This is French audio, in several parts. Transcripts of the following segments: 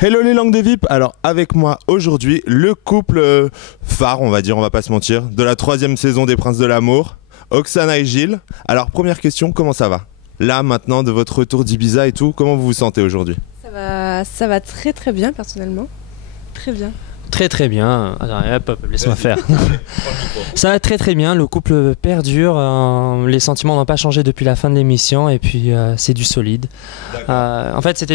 Hello les langues de VIP. Alors avec moi aujourd'hui le couple phare, on va dire, on va pas se mentir, de la 3e saison des Princes de l'amour, Oksana et Gilles. Alors première question, comment ça va? Là maintenant de votre retour d'Ibiza et tout, comment vous vous sentez aujourd'hui? Ça va très très bien personnellement, très bien. Très bien. Attends, hop, laisse-moi faire. Ça va très bien, le couple perdure, les sentiments n'ont pas changé depuis la fin de l'émission et puis c'est du solide. En fait cette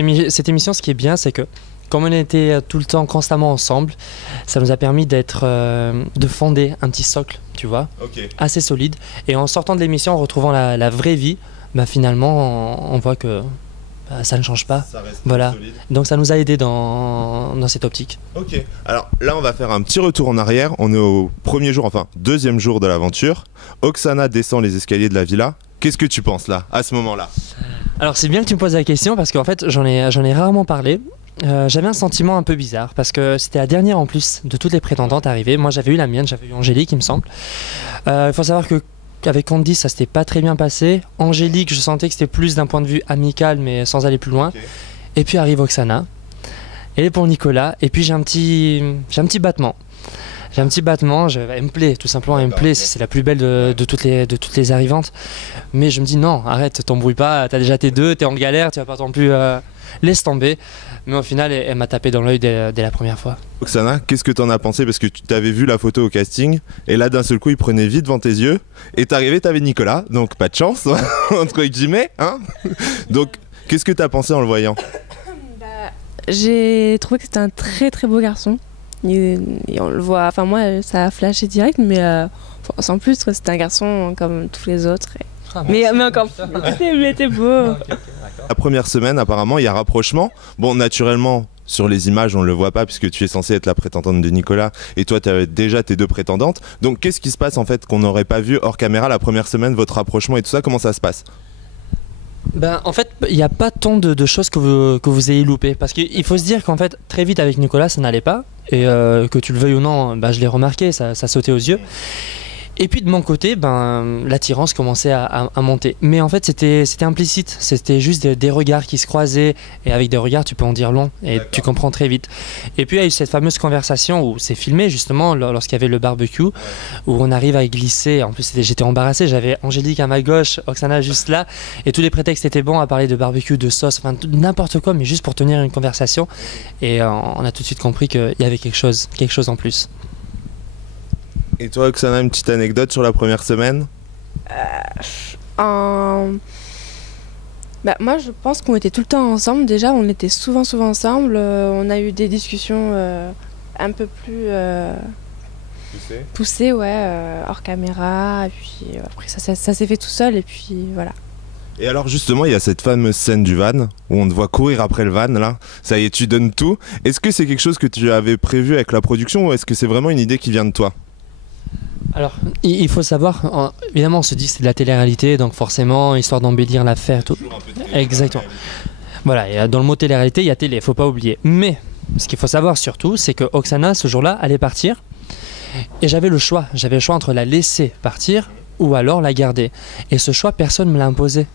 émission, ce qui est bien, c'est que comme on était tout le temps constamment ensemble, ça nous a permis de fonder un petit socle, tu vois, assez solide. Et en sortant de l'émission, en retrouvant la vraie vie, bah, finalement on voit que ça ne change pas, voilà. Donc ça nous a aidé dans cette optique. Ok, alors là on va faire un petit retour en arrière. On est au premier jour, enfin deuxième jour de l'aventure. Oksana descend les escaliers de la villa. Qu'est-ce que tu penses là, à ce moment-là? Alors c'est bien que tu me poses la question parce qu'en fait j'en ai rarement parlé. J'avais un sentiment un peu bizarre parce que c'était la dernière en plus de toutes les prétendantes arrivées. Moi j'avais eu la mienne, j'avais eu Angélique il me semble. Il faut savoir que avec Candy ça s'était pas très bien passé. Angélique je sentais que c'était plus d'un point de vue amical mais sans aller plus loin. Et puis arrive Oksana. Elle est pour Nicolas et puis j'ai un petit battement. Elle me plaît tout simplement, elle me plaît, c'est la plus belle de toutes les arrivantes. Mais je me dis non, arrête, t'embrouille pas, t'as déjà tes deux, t'es en galère, tu vas pas non plus, laisse tomber. Mais au final elle m'a tapé dans l'œil dès la première fois. Oksana, qu'est-ce que t'en as pensé? Parce que tu t'avais vu la photo au casting et là d'un seul coup il prenait vite devant tes yeux et t'arrivais, t'avais Nicolas, donc pas de chance entre guillemets, hein. Donc qu'est-ce que t'as pensé en le voyant? J'ai trouvé que c'était un très très beau garçon. Et on le voit, enfin moi ça a flashé direct, mais sans plus, c'était un garçon comme tous les autres. Mais encore plus, il était beau. La première semaine apparemment il y a rapprochement. Bon naturellement sur les images on ne le voit pas puisque tu es censé être la prétendante de Nicolas et toi tu avais déjà tes deux prétendantes. Donc qu'est-ce qui se passe en fait qu'on n'aurait pas vu hors caméra la première semaine, votre rapprochement et tout ça, comment ça se passe? Ben, en fait, il n'y a pas tant de choses que vous ayez loupé. Parce qu'il faut se dire qu'en fait, très vite avec Nicolas, ça n'allait pas. Et que tu le veuilles ou non, ben, je l'ai remarqué, ça sautait aux yeux. Et puis de mon côté, ben, l'attirance commençait à monter. Mais en fait, c'était implicite. C'était juste des regards qui se croisaient. Et avec des regards, tu peux en dire long. Et tu comprends très vite. Et puis, il y a eu cette fameuse conversation où c'est filmé, justement, lorsqu'il y avait le barbecue, où on arrive à glisser. En plus, j'étais embarrassé. J'avais Angélique à ma gauche, Oksana juste là. Et tous les prétextes étaient bons à parler de barbecue, de sauce, enfin, n'importe quoi, mais juste pour tenir une conversation. Et on a tout de suite compris qu'il y avait quelque chose en plus. Et toi Oksana, une petite anecdote sur la première semaine? Bah, moi je pense qu'on était tout le temps ensemble, déjà on était souvent ensemble, on a eu des discussions un peu plus poussées hors caméra, et puis après ça s'est fait tout seul et puis voilà. Et alors justement il y a cette fameuse scène du van où on te voit courir après le van là, ça y est tu donnes tout. Est-ce que c'est quelque chose que tu avais prévu avec la production ou est-ce que c'est vraiment une idée qui vient de toi? Alors, il faut savoir, évidemment, on se dit que c'est de la télé-réalité, donc forcément, histoire d'embellir l'affaire, tout. Exactement. Voilà, et dans le mot télé-réalité, il y a télé, faut pas oublier. Mais, ce qu'il faut savoir surtout, c'est que Oksana, ce jour-là, allait partir, et j'avais le choix entre la laisser partir ou alors la garder. Et ce choix, personne ne me l'a imposé.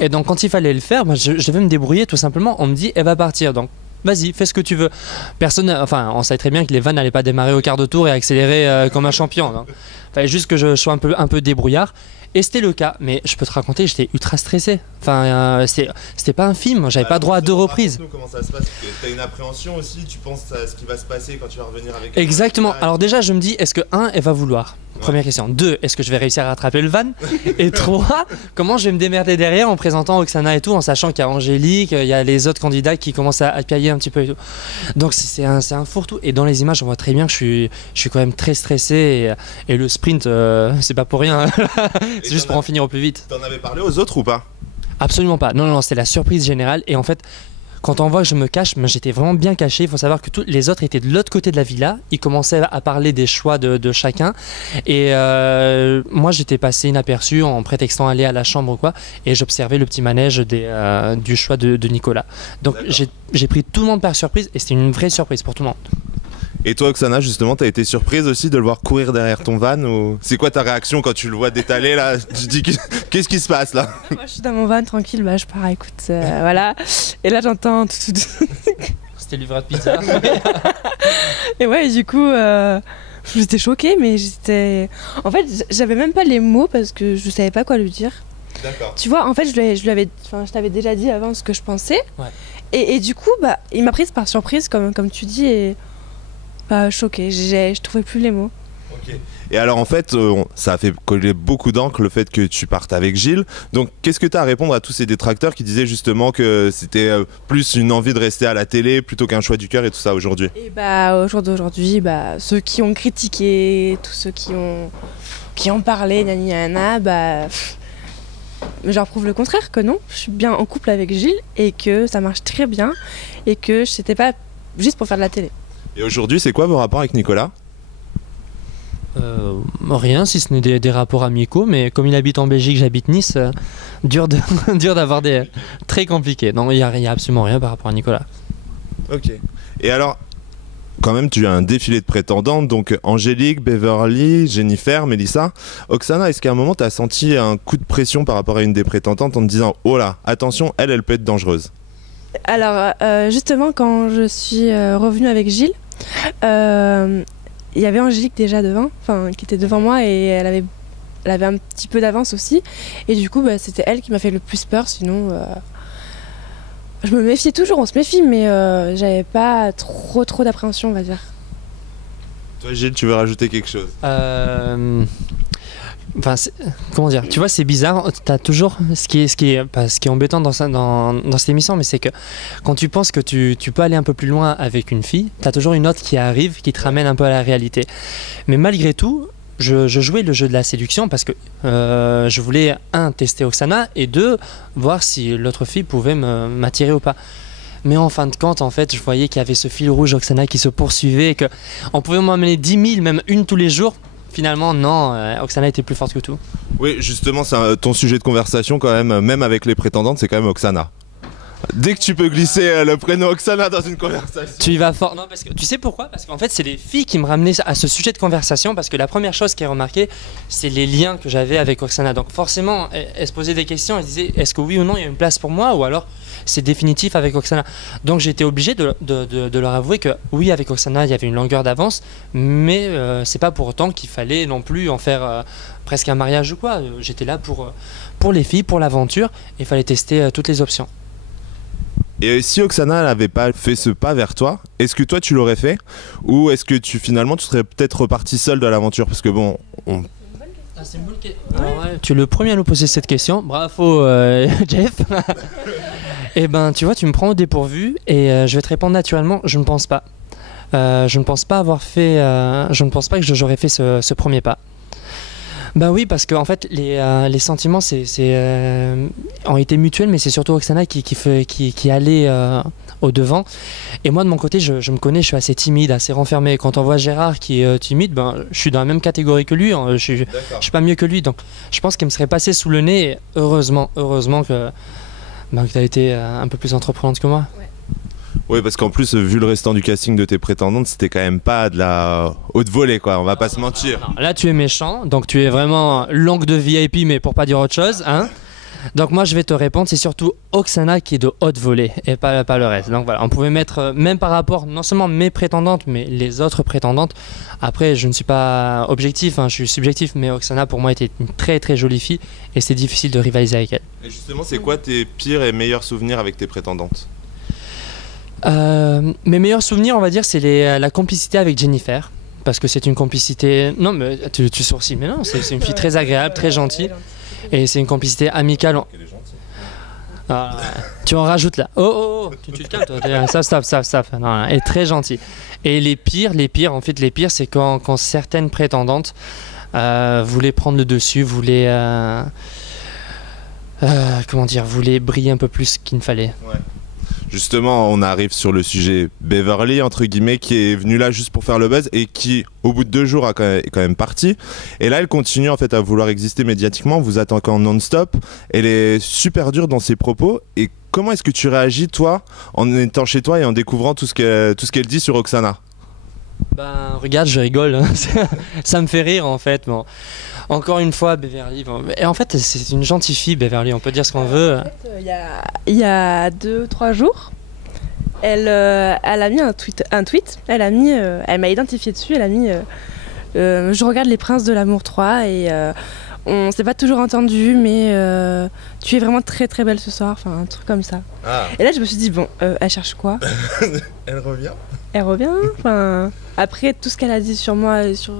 Et donc, quand il fallait le faire, moi, je devais me débrouiller, tout simplement. On me dit, elle va partir, donc. Vas-y, fais ce que tu veux. Personne, enfin, on savait très bien que les vannes n'allaient pas démarrer au quart de tour et accélérer comme un champion. Il fallait juste que je sois un peu débrouillard. Et c'était le cas. Mais je peux te raconter, j'étais ultra stressé. Enfin, c'était pas un film. J'avais pas droit à 2 reprises. Comment ça se passe? T'as une appréhension aussi. Tu penses à ce qui va se passer quand tu vas revenir avec. Exactement. Alors déjà, je me dis, est-ce que 1, elle va vouloir? Première question. 2, est-ce que je vais réussir à rattraper le van? Et 3, comment je vais me démerder derrière en présentant Oksana et tout, en sachant qu'il y a Angélique, il y a les autres candidats qui commencent à piailler un petit peu et tout. Donc c'est un fourre-tout. Et dans les images, on voit très bien que je suis quand même très stressé et le sprint, c'est pas pour rien. C'est juste pour en finir au plus vite. T'en avais parlé aux autres ou pas? Absolument pas. Non, c'était la surprise générale. Et en fait, quand on voit que je me cache, j'étais vraiment bien caché. Il faut savoir que tous les autres étaient de l'autre côté de la villa. Ils commençaient à parler des choix de chacun. Et moi, j'étais passé inaperçu en prétextant aller à la chambre ou quoi. Et j'observais le petit manège du choix de Nicolas. Donc j'ai pris tout le monde par surprise. Et c'était une vraie surprise pour tout le monde. Et toi Oksana, justement, t'as été surprise aussi de le voir courir derrière ton van ou... C'est quoi ta réaction quand tu le vois détaler là? Tu te dis qu'est-ce qui se passe là? Moi je suis dans mon van tranquille, bah je pars, écoute, voilà. Et là j'entends tout. c'était livreur de pizza. Et ouais, et du coup, j'étais choquée, mais j'étais. En fait, j'avais même pas les mots parce que je savais pas quoi lui dire. D'accord. Tu vois, en fait, je t'avais déjà dit avant ce que je pensais. Ouais. Et du coup, bah, il m'a prise par surprise, comme tu dis, et bah, choquée. Je trouvais plus les mots. Ok. Et alors en fait, ça a fait coller beaucoup d'encre le fait que tu partes avec Gilles. Donc qu'est-ce que tu as à répondre à tous ces détracteurs qui disaient justement que c'était plus une envie de rester à la télé plutôt qu'un choix du cœur et tout ça aujourd'hui? Et bah, au jour d'aujourd'hui, bah, ceux qui ont critiqué, tous ceux qui ont parlé, nani nana, bah, je leur prouve le contraire, que non, je suis bien en couple avec Gilles et que ça marche très bien et que c'était pas juste pour faire de la télé. Et aujourd'hui, c'est quoi vos rapports avec Nicolas? Rien, si ce n'est des rapports amicaux, mais comme il habite en Belgique, j'habite Nice, dur d'avoir des... très compliqué. Non, il y a absolument rien par rapport à Nicolas. Ok. Et alors, quand même, tu as un défilé de prétendantes, donc Angélique, Beverly, Jennifer, Melissa. Oksana, est-ce qu'à un moment, tu as senti un coup de pression par rapport à une des prétendantes en te disant « Oh là, attention, elle peut être dangereuse ». Alors, justement, quand je suis revenue avec Gilles, il y avait Angélique déjà devant, qui était devant moi et elle avait un petit peu d'avance aussi. Et du coup, bah, c'était elle qui m'a fait le plus peur. Sinon, je me méfiais toujours, on se méfie, mais j'avais pas trop d'appréhension, on va dire. Toi, Gilles, tu veux rajouter quelque chose? Enfin, comment dire, tu vois, c'est bizarre. T'as toujours ce qui est embêtant dans cette émission, mais c'est que quand tu penses que tu peux aller un peu plus loin avec une fille, t'as toujours une autre qui arrive, qui te ramène un peu à la réalité. Mais malgré tout, je jouais le jeu de la séduction parce que je voulais, tester Oksana, et deux, voir si l'autre fille pouvait m'attirer ou pas. Mais en fin de compte, en fait, je voyais qu'il y avait ce fil rouge Oksana qui se poursuivait et qu'on pouvait m'emmener 10 000, même une tous les jours. Finalement, non, Oksana était plus forte que tout. Oui, justement, c'est ton sujet de conversation quand même avec les prétendantes, c'est quand même Oksana. Dès que tu peux glisser le prénom Oksana dans une conversation. Tu y vas fort. Non, parce que tu sais pourquoi? Parce qu'en fait, c'est les filles qui me ramenaient à ce sujet de conversation, parce que la première chose qu'elles remarquaient, c'est les liens que j'avais avec Oksana. Donc forcément, elles se posaient des questions, elles disaient est-ce que oui ou non il y a une place pour moi, ou alors c'est définitif avec Oksana. Donc j'ai été obligé de leur avouer que oui, avec Oksana, il y avait une longueur d'avance, mais c'est pas pour autant qu'il fallait non plus en faire presque un mariage ou quoi. J'étais là pour les filles, pour l'aventure, et il fallait tester toutes les options. Et si Oksana n'avait pas fait ce pas vers toi, est-ce que toi tu l'aurais fait? Ou est-ce que finalement tu serais peut-être reparti seul de l'aventure? Parce que bon... c'est une bonne question. Ouais, tu es le premier à nous poser cette question. Bravo Jeff. Et ben tu vois, tu me prends au dépourvu et je vais te répondre naturellement, je ne pense pas. Je ne pense pas avoir fait... je ne pense pas que j'aurais fait ce premier pas. Bah oui, parce qu'en fait, les sentiments ont été mutuels, mais c'est surtout Oksana qui allait au devant. Et moi, de mon côté, je me connais, je suis assez timide, assez renfermé. Quand on voit Gérard qui est timide, ben, je suis dans la même catégorie que lui. Je suis pas mieux que lui. Donc, je pense qu'il me serait passé sous le nez. Et heureusement que tu as été un peu plus entreprenante que moi. Ouais. Oui, parce qu'en plus, vu le restant du casting de tes prétendantes, c'était quand même pas de la haute volée, quoi. On va pas se mentir. Non, là, tu es méchant, donc tu es vraiment langue de VIP, mais pour pas dire autre chose, hein. Donc moi, je vais te répondre, c'est surtout Oksana qui est de haute volée et pas le reste. Donc voilà, on pouvait mettre, même par rapport, non seulement mes prétendantes, mais les autres prétendantes. Après, je ne suis pas objectif, je suis subjectif, mais Oksana, pour moi, était une très très jolie fille et c'est difficile de rivaliser avec elle. Et justement, c'est quoi tes pires et meilleurs souvenirs avec tes prétendantes? Mes meilleurs souvenirs, on va dire, c'est la complicité avec Jennifer. Parce que c'est une complicité... Non, mais tu sourcils, mais non, c'est une fille très agréable, très gentille. Et c'est une complicité amicale. Ah, tu en rajoutes là. Oh, tu te calmes, toi. Stop. Non, elle est très gentille. Et les pires, c'est quand certaines prétendantes voulaient prendre le dessus, voulaient briller un peu plus qu'il ne fallait. Ouais. Justement, on arrive sur le sujet Beverly, entre guillemets, qui est venue là juste pour faire le buzz et qui, au bout de 2 jours, est quand même partie. Et là, elle continue en fait à vouloir exister médiatiquement, vous attaquant non-stop. Elle est super dure dans ses propos. Et comment est-ce que tu réagis, toi, en étant chez toi et en découvrant tout ce qu'elle dit sur Oksana? Ben, regarde, je rigole. Ça me fait rire, en fait. Bon. Encore une fois, Beverly. Bon. Et en fait, c'est une gentille fille, Beverly. On peut dire ce qu'on veut. En fait, il y a 2 ou 3 jours, elle a mis un tweet, elle m'a identifié dessus, elle a mis je regarde Les Princes de l'amour 3 et on s'est pas toujours entendu, mais tu es vraiment très très belle ce soir, enfin un truc comme ça. Ah. Et là je me suis dit bon, elle cherche quoi? Elle revient. Elle revient, enfin après tout ce qu'elle a dit sur moi et sur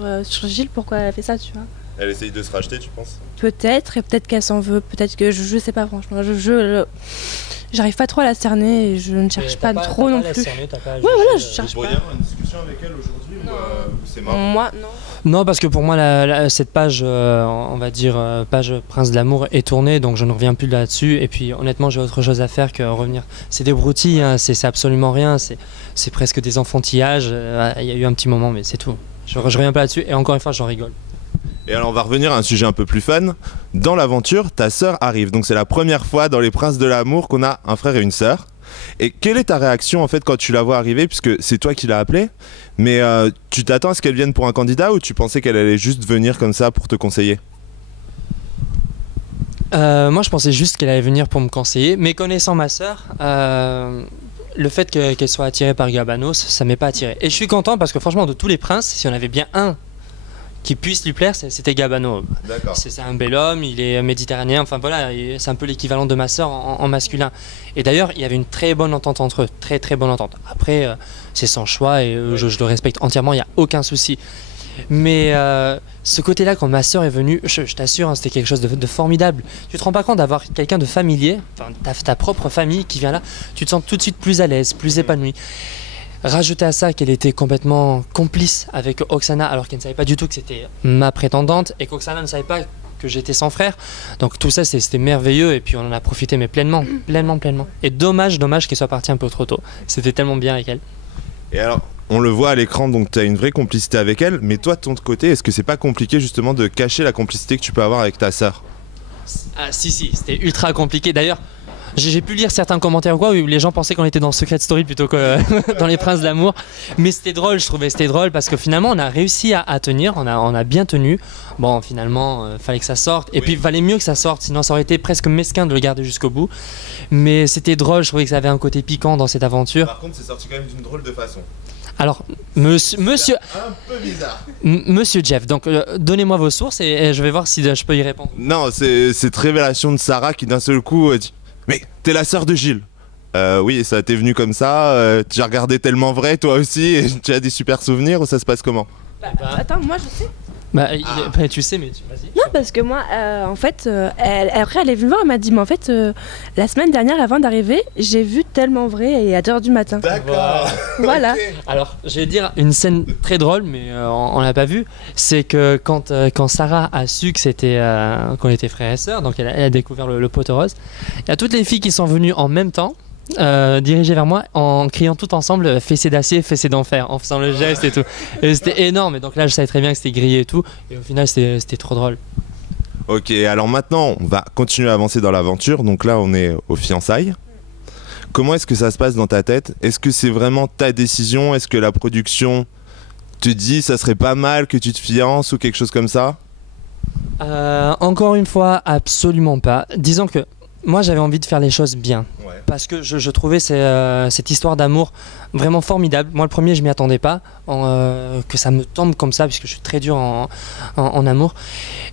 Gilles, pourquoi elle a fait ça, tu vois? Elle essaye de se racheter, tu penses? Peut-être, et peut-être qu'elle s'en veut, peut-être que je sais pas franchement, j'arrive pas trop à la cerner et je ne cherche pas trop non plus. Ouais voilà, je cherche pas. Vous pourriez avoir une discussion avec elle aujourd'hui ou c'est mort? Moi non. Non, parce que pour moi, cette page, on va dire, page Prince de l'amour est tournée, donc je ne reviens plus là-dessus. Et puis, honnêtement, j'ai autre chose à faire que revenir. C'est des broutilles, hein, c'est absolument rien, c'est presque des enfantillages. Il y a eu un petit moment, mais c'est tout. Je reviens pas là-dessus, et encore une fois, j'en rigole. Et alors, on va revenir à un sujet un peu plus fun. Dans l'aventure, ta sœur arrive. Donc, c'est la première fois dans Les Princes de l'amour qu'on a un frère et une sœur. Et quelle est ta réaction en fait quand tu la vois arriver, puisque c'est toi qui l'as appelée, mais tu t'attends à ce qu'elle vienne pour un candidat ou tu pensais qu'elle allait juste venir comme ça pour te conseiller? Moi je pensais juste qu'elle allait venir pour me conseiller, mais connaissant ma sœur, le fait qu'elle soit attirée par Gabanos, ça m'est pas attiré. Et je suis content parce que franchement de tous les princes, si on avait bien un qui puisse lui plaire, c'était Gabano. C'est un bel homme, il est méditerranéen, enfin voilà, c'est un peu l'équivalent de ma sœur en masculin. Et d'ailleurs, il y avait une très bonne entente entre eux, très très bonne entente. Après, c'est son choix et je le respecte entièrement, il n'y a aucun souci. Mais ce côté-là, quand ma sœur est venue, je t'assure, hein, c'était quelque chose de formidable. Tu te rends pas compte d'avoir quelqu'un de familier, enfin ta propre famille qui vient là, tu te sens tout de suite plus à l'aise, plus épanoui. Rajouter à ça qu'elle était complètement complice avec Oksana alors qu'elle ne savait pas du tout que c'était ma prétendante et qu'Oksana ne savait pas que j'étais son frère. Donc tout ça c'était merveilleux et puis on en a profité mais pleinement. Et dommage qu'elle soit partie un peu trop tôt. C'était tellement bien avec elle. Et alors on le voit à l'écran, donc tu as une vraie complicité avec elle, mais toi de ton côté, est-ce que c'est pas compliqué justement de cacher la complicité que tu peux avoir avec ta sœur? Ah si, c'était ultra compliqué. D'ailleurs, j'ai pu lire certains commentaires ou quoi où les gens pensaient qu'on était dans Secret Story plutôt que dans Les Princes de l'amour. Mais c'était drôle, je trouvais c'était drôle parce que finalement on a réussi à tenir, on a bien tenu. Bon finalement fallait que ça sorte et puis valait mieux que ça sorte, sinon ça aurait été presque mesquin de le garder jusqu'au bout. Mais c'était drôle, je trouvais que ça avait un côté piquant dans cette aventure. Par contre c'est sorti quand même d'une drôle de façon. Alors, monsieur un peu bizarre. Monsieur Jeff, donc donnez-moi vos sources et je vais voir si je peux y répondre. Non, c'est cette révélation de Sarah qui d'un seul coup dit mais t'es la sœur de Gilles. Oui, ça t'est venu comme ça. Tu as regardé Tellement Vrai toi aussi et tu as des super souvenirs ou ça se passe comment? Attends, moi je sais. Tu sais, mais vas-y. Non, parce que moi, en fait, après elle est venue voir, elle m'a dit, mais en fait, la semaine dernière, avant d'arriver, j'ai vu Tellement Vrai et à 2h du matin. D'accord. Voilà. Okay. Alors, je vais dire une scène très drôle, mais on l'a pas vue. C'est que quand Sarah a su que c'était qu'on était frères et sœurs, donc elle a découvert le pot rose. Il y a toutes les filles qui sont venues en même temps. Dirigé vers moi en criant tout ensemble fessée d'acier, fessée d'enfer, en faisant le geste et tout. Et c'était énorme. Et donc là, je savais très bien que c'était grillé et tout. Et au final, c'était trop drôle. Ok, alors maintenant, on va continuer à avancer dans l'aventure. Donc là, on est aux fiançailles. Comment est-ce que ça se passe dans ta tête? Est-ce que c'est vraiment ta décision? Est-ce que la production te dit ça serait pas mal que tu te fiances ou quelque chose comme ça? Encore une fois, absolument pas. Disons que moi j'avais envie de faire les choses bien parce que je trouvais cette histoire d'amour vraiment formidable. Moi le premier je m'y attendais pas que ça me tombe comme ça puisque je suis très dur en amour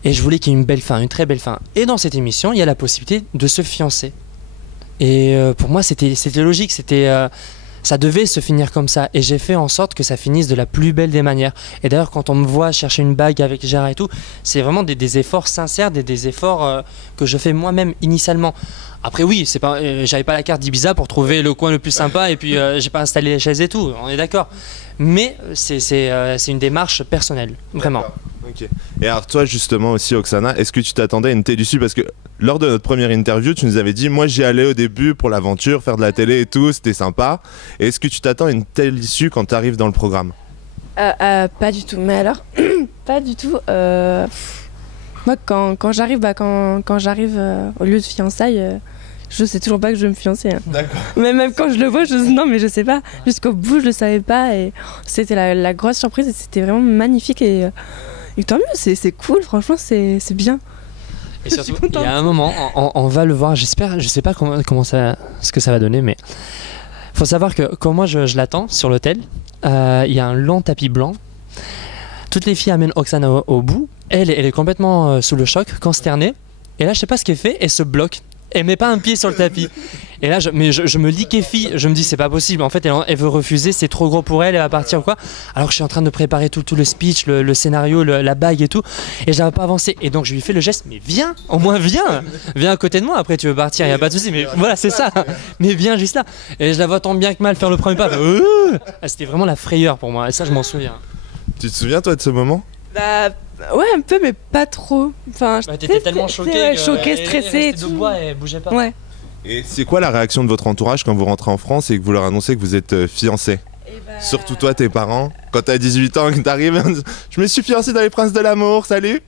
et je voulais qu'il y ait une belle fin, une très belle fin. Et dans cette émission il y a la possibilité de se fiancer et pour moi c'était logique, ça devait se finir comme ça et j'ai fait en sorte que ça finisse de la plus belle des manières. Et d'ailleurs quand on me voit chercher une bague avec Gérard et tout, c'est vraiment des efforts sincères, des efforts que je fais moi-même initialement. Après oui, c'est pas, j'avais pas la carte d'Ibiza pour trouver le coin le plus sympa et puis j'ai pas installé les chaises et tout, on est d'accord. Mais c'est une démarche personnelle, vraiment. Okay. Et alors toi justement aussi Oksana, est-ce que tu t'attendais à une telle issue? Parce que lors de notre première interview tu nous avais dit moi j'y allais au début pour l'aventure, faire de la télé et tout, c'était sympa. Et est-ce que tu t'attends à une telle issue quand tu arrives dans le programme? Pas du tout, mais alors pas du tout. Moi quand j'arrive quand j'arrive au lieu de fiançailles, je sais toujours pas que je vais me fiancer. Hein. D'accord. Mais même quand je le vois, non mais je sais pas. Jusqu'au bout je le savais pas et c'était la grosse surprise et c'était vraiment magnifique et tant mieux, c'est cool, franchement c'est bien. Et surtout, il y a un moment, on va le voir, j'espère, je sais pas comment ce que ça va donner, mais Faut savoir que quand moi je l'attends sur l'hôtel, il y a un long tapis blanc. Toutes les filles amènent Oksana au bout. Elle est complètement sous le choc, consternée. Et là, je sais pas ce qu'elle fait, elle se bloque. Elle met pas un pied sur le tapis. Et là, je me liquéfie. Je me dis, c'est pas possible. En fait, elle veut refuser, c'est trop gros pour elle, elle va partir ou quoi. Alors que je suis en train de préparer tout le speech, le scénario, la bague et tout. Et j'avais pas avancé. Et donc, je lui fais le geste, mais viens, au moins viens. Viens à côté de moi. Après, tu veux partir, il y a pas de souci. Mais voilà, c'est ça. Mais viens juste là. Et je la vois tant bien que mal faire le premier pas. C'était vraiment la frayeur pour moi. Et ça, je m'en souviens. Tu te souviens, toi, de ce moment? Bah, ouais, un peu, mais pas trop. Enfin, t'étais tellement choquée, stressée et tout. De bois, elle bougeait pas. Ouais. Et c'est quoi la réaction de votre entourage quand vous rentrez en France et que vous leur annoncez que vous êtes fiancés? Surtout toi, tes parents, quand t'as 18 ans et que t'arrives, je me suis fiancé dans Les Princes de l'amour, salut.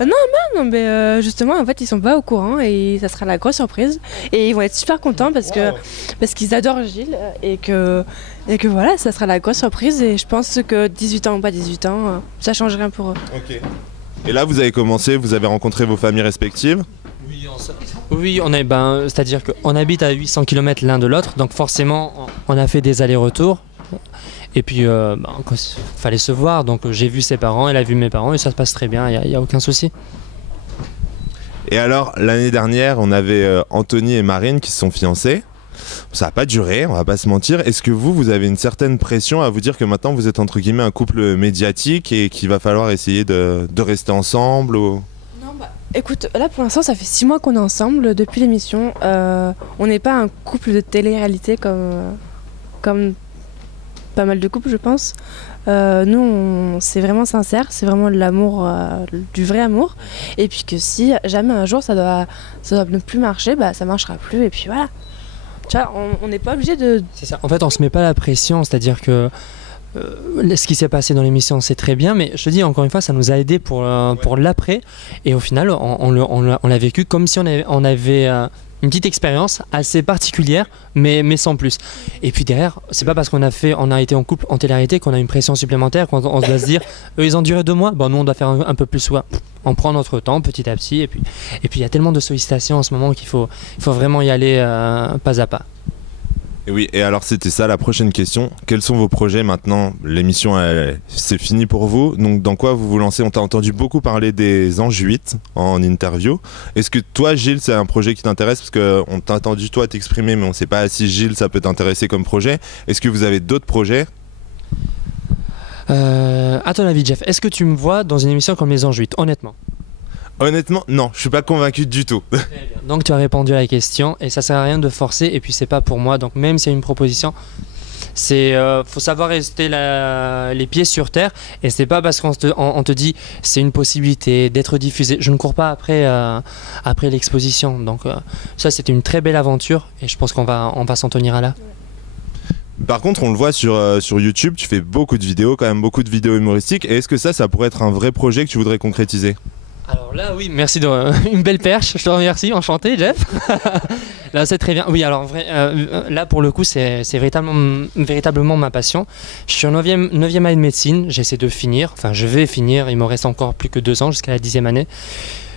Non, mais justement, en fait, ils sont pas au courant et ça sera la grosse surprise. Et ils vont être super contents parce qu'ils adorent Gilles et que voilà, ça sera la grosse surprise. Et je pense que 18 ans ou pas 18 ans, ça change rien pour eux. Ok. Et là, vous avez commencé, vous avez rencontré vos familles respectives? Oui, c'est-à-dire qu'on habite à 800 km l'un de l'autre, donc forcément, on a fait des allers-retours. Et puis, fallait se voir, donc j'ai vu ses parents, elle a vu mes parents, et ça se passe très bien, il n'y a aucun souci. Et alors, l'année dernière, on avait Anthony et Marine qui se sont fiancés. Ça n'a pas duré, on va pas se mentir. Est-ce que vous avez une certaine pression à vous dire que maintenant vous êtes entre guillemets un couple médiatique et qu'il va falloir essayer de rester ensemble ou... Non, écoute, là pour l'instant ça fait 6 mois qu'on est ensemble depuis l'émission. On n'est pas un couple de télé-réalité comme pas mal de couples, je pense. Nous, c'est vraiment sincère, c'est vraiment de l'amour, du vrai amour. Et puis que si jamais un jour ça doit ne plus marcher, bah ça marchera plus. Et puis voilà. Tu vois, on n'est pas obligé de... C'est ça. En fait, on se met pas la pression, c'est-à-dire que ce qui s'est passé dans l'émission, c'est très bien, mais je te dis encore une fois, ça nous a aidé pour l'après. Et au final, on l'a vécu comme si on avait une petite expérience assez particulière, mais sans plus. Et puis derrière, c'est pas parce qu'on a été en couple en télé-réalité qu'on a une pression supplémentaire, qu'on doit se dire, eux ils ont duré 2 mois, bon nous on doit faire un peu plus, on prend notre temps petit à petit, et puis il y a tellement de sollicitations en ce moment qu'il faut vraiment y aller pas à pas. Et oui, et alors c'était ça la prochaine question. Quels sont vos projets maintenant? L'émission, c'est fini pour vous. Donc dans quoi vous vous lancez? On t'a entendu beaucoup parler des Anges 8 en interview. Est-ce que toi, Gilles, c'est un projet qui t'intéresse? Parce qu'on t'a entendu toi t'exprimer, mais on ne sait pas si Gilles, ça peut t'intéresser comme projet. Est-ce que vous avez d'autres projets? À ton avis, Jeff, est-ce que tu me vois dans une émission comme les Anges 8, honnêtement? Honnêtement, non, je suis pas convaincu du tout. Donc tu as répondu à la question et ça sert à rien de forcer, et puis c'est pas pour moi, donc même s'il y a une proposition, faut savoir rester les pieds sur terre, et c'est pas parce qu'on te dit c'est une possibilité d'être diffusé. Je ne cours pas après l'exposition, donc ça c'était une très belle aventure et je pense qu'on va s'en tenir à là. Par contre, on le voit sur YouTube, tu fais beaucoup de vidéos, quand même beaucoup de vidéos humoristiques, et est-ce que ça pourrait être un vrai projet que tu voudrais concrétiser? Alors là, oui, merci une belle perche, je te remercie, enchanté Jeff. Là, c'est très bien. Oui, alors là, pour le coup, c'est véritablement ma passion. Je suis en 9e année de médecine, j'essaie de finir, enfin je vais finir, il me reste encore plus que 2 ans jusqu'à la 10e année.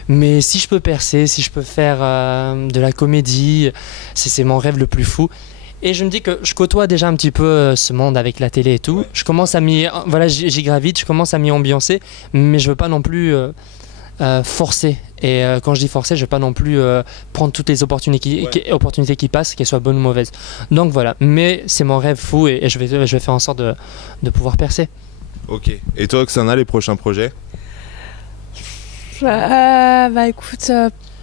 Mais si je peux percer, si je peux faire de la comédie, c'est mon rêve le plus fou. Et je me dis que je côtoie déjà un petit peu ce monde avec la télé et tout. Je commence à j'y gravite, je commence à m'y ambiancer, mais je veux pas non plus... forcer, et quand je dis forcer, je vais pas non plus prendre toutes les opportunités qui passent, qu'elles soient bonnes ou mauvaises. Donc voilà, mais c'est mon rêve fou, et je vais faire en sorte de pouvoir percer. Ok. Et toi, Oksana, les prochains projets? Bah écoute,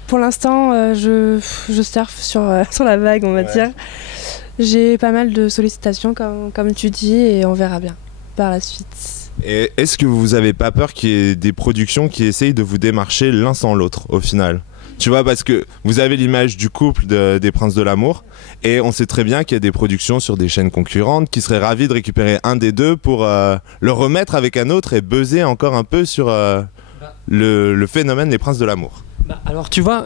pour l'instant je surfe sur la vague, on va dire. J'ai pas mal de sollicitations comme tu dis, et on verra bien par la suite. Et est-ce que vous avez pas peur qu'il y ait des productions qui essayent de vous démarcher l'un sans l'autre au final? Tu vois, parce que vous avez l'image du couple des Princes de l'amour, et on sait très bien qu'il y a des productions sur des chaînes concurrentes qui seraient ravies de récupérer un des deux pour le remettre avec un autre et buzzer encore un peu sur le phénomène des Princes de l'amour. Alors tu vois,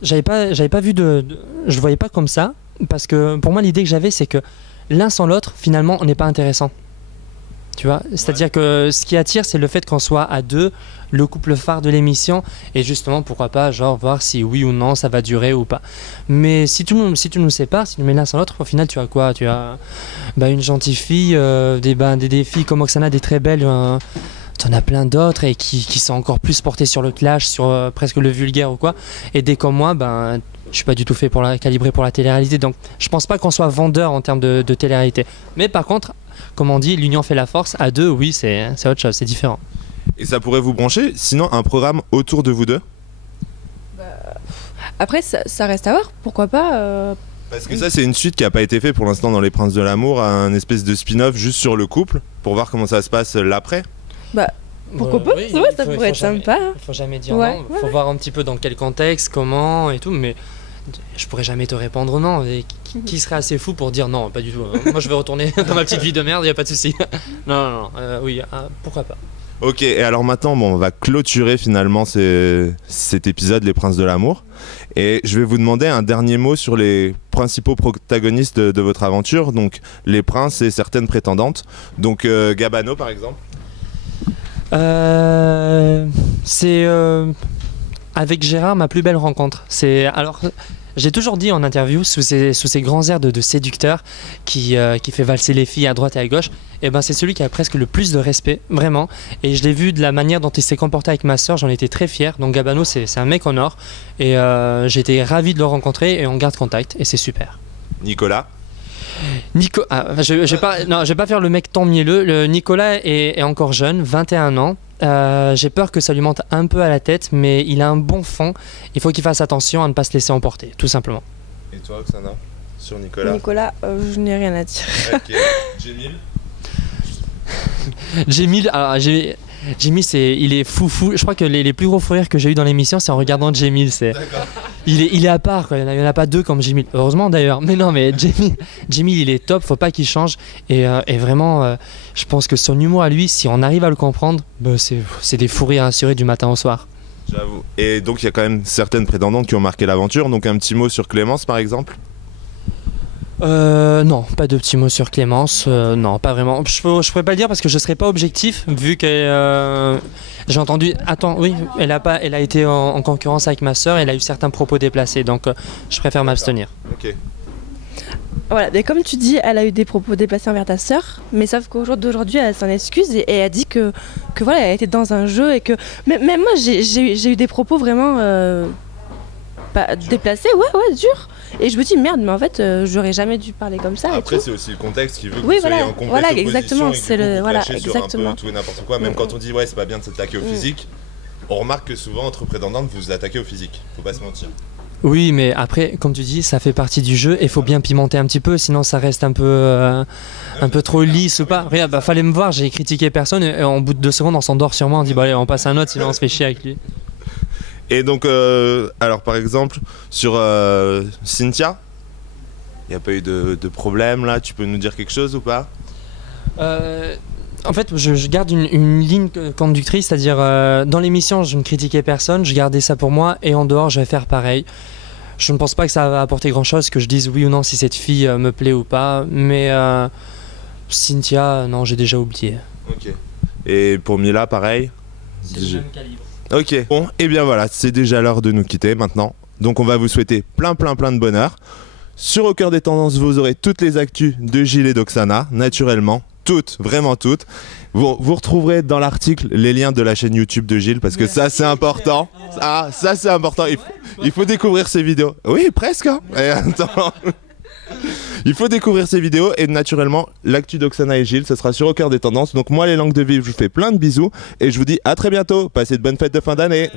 j'avais pas vu je le voyais pas comme ça, parce que pour moi l'idée que j'avais, c'est que l'un sans l'autre, finalement, on n'est pas intéressant. Tu vois, c'est-à-dire que ce qui attire, c'est le fait qu'on soit à deux, le couple phare de l'émission, et justement, pourquoi pas, genre, voir si oui ou non ça va durer ou pas. Mais si tu nous sépares, si tu nous mets l'un sans l'autre, au final, tu as quoi? Tu as une gentille fille, des filles comme Oksana, des très belles. T'en as plein d'autres et qui sont encore plus portés sur le clash, sur presque le vulgaire ou quoi. Et des comme moi, je suis pas du tout fait calibré pour la télé-réalité. Donc je pense pas qu'on soit vendeur en termes de télé-réalité. Mais par contre, comme on dit, l'union fait la force. À deux, oui, c'est autre chose, c'est différent. Et ça pourrait vous brancher, sinon un programme autour de vous deux? Après, ça reste à voir, pourquoi pas. Parce que ça, c'est une suite qui n'a pas été faite pour l'instant dans Les Princes de l'Amour, un espèce de spin-off juste sur le couple, pour voir comment ça se passe l'après. Pourquoi pas, oui, ça pourrait être sympa. Il faut jamais dire non, il faut voir un petit peu dans quel contexte, comment et tout, mais je pourrais jamais te répondre non. Et qui serait assez fou pour dire non, pas du tout. Moi je vais retourner dans ma petite vie de merde, il n'y a pas de souci. Non, oui, pourquoi pas. Ok, et alors maintenant, on va clôturer finalement cet épisode Les Princes de l'Amour. Et je vais vous demander un dernier mot sur les principaux protagonistes de votre aventure, donc les princes et certaines prétendantes. Donc Gabano par exemple. C'est avec Gérard ma plus belle rencontre. J'ai toujours dit en interview, sous ces grands airs de séducteur qui fait valser les filles à droite et à gauche, et c'est celui qui a presque le plus de respect, vraiment. Et je l'ai vu de la manière dont il s'est comporté avec ma soeur, j'en étais très fier. Donc Gabano, c'est un mec en or, et j'étais ravi de le rencontrer, et on garde contact, et c'est super. Nicolas. Je vais pas faire le mec tant mielleux. Nicolas est encore jeune, 21 ans. J'ai peur que ça lui monte un peu à la tête, mais il a un bon fond. Il faut qu'il fasse attention à ne pas se laisser emporter, tout simplement. Et toi, Oksana, sur Nicolas? Nicolas, je n'ai rien à dire. Ok. Jamil, il est fou. Je crois que les plus gros fous rires que j'ai eu dans l'émission, c'est en regardant Jamil. Il est à part, quoi. Il n'y en a pas deux comme Jamil. Heureusement d'ailleurs. Mais non, mais Jamil, il est top. Faut pas qu'il change. Et vraiment, je pense que son humour à lui, si on arrive à le comprendre, c'est des fous rires assurés du matin au soir. J'avoue. Et donc il y a quand même certaines prétendantes qui ont marqué l'aventure. Donc un petit mot sur Clémence par exemple? Non, pas de petits mots sur Clémence, non, pas vraiment. Je pourrais pas le dire parce que je serais pas objectif, vu que j'ai entendu. Attends, oui, elle a été en concurrence avec ma soeur, elle a eu certains propos déplacés, donc je préfère m'abstenir. Ok. Voilà, mais comme tu dis, elle a eu des propos déplacés envers ta sœur, mais sauf qu'aujourd'hui, elle s'en excuse et elle dit que voilà, elle était dans un jeu et que. Même moi, j'ai eu des propos vraiment déplacés, ouais, durs. Et je me dis merde, mais en fait, j'aurais jamais dû parler comme ça. Après, c'est aussi le contexte qui veut que vous soyez en complète opposition exactement, et c'est que voilà, sur exactement. un peu tout et n'importe quoi. Même quand on dit ouais, c'est pas bien de s'attaquer au physique, on remarque que souvent entre prétendantes, vous vous attaquez au physique. Faut pas se mentir. Oui, mais après, comme tu dis, ça fait partie du jeu et il faut bien pimenter un petit peu, sinon ça reste un peu trop lisse ou pas. Regarde, fallait me voir, j'ai critiqué personne et en bout de 2 secondes, on s'endort sur moi, on dit bah allez, on passe à un autre, sinon on se fait chier avec lui. Et donc, alors par exemple, sur Cynthia, il n'y a pas eu de problème là, tu peux nous dire quelque chose ou pas? En fait, je garde une ligne conductrice, c'est-à-dire dans l'émission, je ne critiquais personne, je gardais ça pour moi et en dehors, je vais faire pareil. Je ne pense pas que ça va apporter grand-chose, que je dise oui ou non si cette fille me plaît ou pas, mais Cynthia, non, j'ai déjà oublié. Ok. Et pour Mila, pareil? C'est le même calibre. Ok. Bon, et bien voilà, c'est déjà l'heure de nous quitter maintenant. Donc on va vous souhaiter plein de bonheur. Sur Au Cœur des Tendances, vous aurez toutes les actus de Gilles et d'Oksana, naturellement. Toutes, vraiment toutes. Vous retrouverez dans l'article les liens de la chaîne YouTube de Gilles parce que ça c'est important. Ah, ça c'est important. Il faut découvrir ses vidéos. Oui, presque. Hein. Et attends. Il faut découvrir ces vidéos et naturellement l'actu d'Oksana et Gilles, ce sera sur Au Cœur des Tendances. Donc moi les langues de vivre, je vous fais plein de bisous et je vous dis à très bientôt. Passez de bonnes fêtes de fin d'année.